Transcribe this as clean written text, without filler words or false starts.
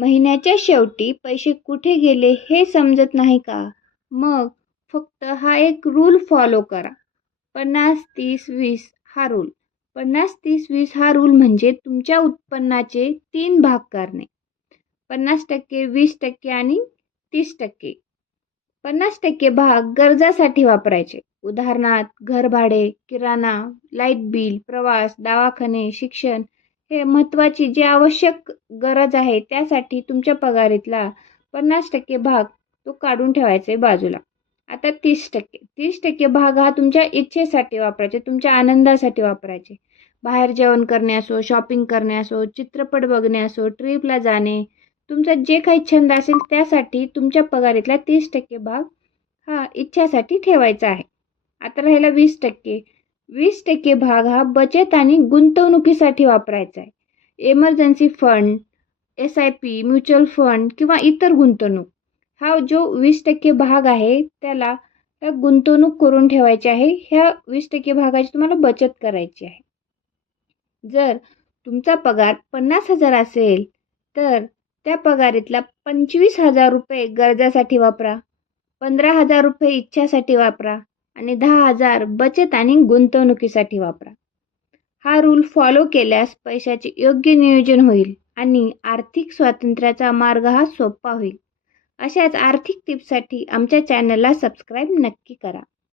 महिन्याच्या शेवटी पैसे कुठे गेले हे समजत नाही का? मग फक्त हा एक रूल फॉलो करा. 50-30-20 हा रूल. 50-30-20 हा रूल म्हणजे तुमच्या उत्पन्नाचे 3 भाग करणे. 50%, 20% आणि 30%. 50% भाग गरजासाठी वापरायचे. उदाहरणार्थ घरभाडे, किराणा, लाईट बिल, प्रवास, दवाखाने, शिक्षण हे महत्त्वाची जी आवश्यक गरज आहे त्यासाठी तुमच्या पगारीतला 50% भाग तो काढून ठेवायचा आहे बाजूला. आता 30% भाग हा तुमच्या इच्छेसाठी वापरायचे, तुमच्या आनंदासाठी वापरायचे. बाहेर जेवण करणे असो, शॉपिंग करणे असो, चित्रपट बघणे असो, ट्रिपला जाणे, तुमचा जे काही छंद असेल त्यासाठी तुमच्या पगारीतला 30% भाग हा इच्छासाठी ठेवायचा आहे. आता राहिला 20%. 20% भाग हा बचत आणि गुंतवणुकीसाठी वापरायचा आहे. Emergency fund, SIP, mutual fund किंवा इतर गुंतवणूक. हा जो 20% भाग आहे त्याला गुंतवणूक करून ठेवायची आहे. ह्या 20% भागाची तुम्हाला बचत करायची आहे. जर तुमचा पगार 50,000 असेल तर त्या पगारीतला 25,000 रुपये गरजासाठी वापरा, 15,000 रुपये इच्छासाठी वापरा आणि 10,000 बचत आणि गुंतवणुकीसाठी वापरा. हा रूल फॉलो केल्यास पैशाचे योग्य नियोजन होईल आणि आर्थिक स्वातंत्र्याचा मार्ग हा सोपा होईल. अशाच आर्थिक टिप्ससाठी आमच्या चॅनलला सबस्क्राईब नक्की करा.